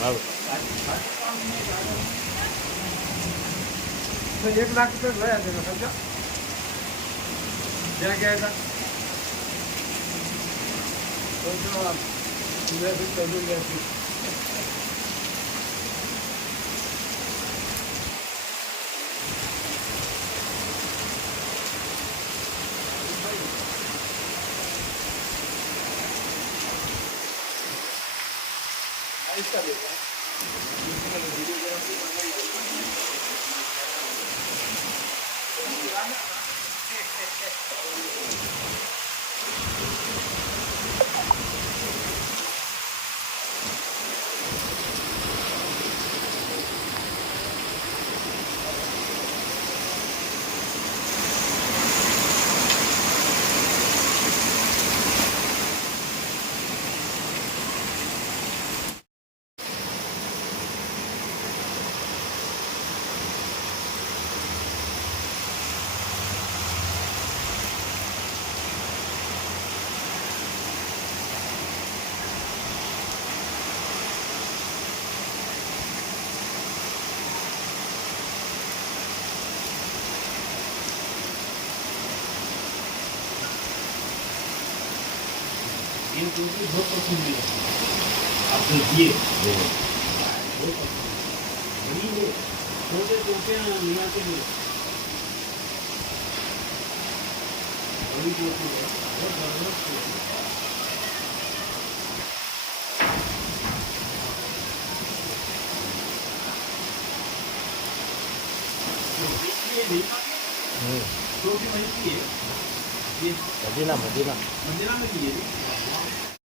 हाँ तो 1 लाख रुपये भरा देना समझा क्या क्या था तो जो आप मैं भी कर दूंगा इसका देखा वीडियोग्राफी इनको भी बहुत पसंद है आपने दिए बहुत पसंद नहीं वो छोटे छोटे मिला के लिए बड़ी बहुत जबरदस्त है तो भी वही की है ये मदीना मदीना मंदिरा में की है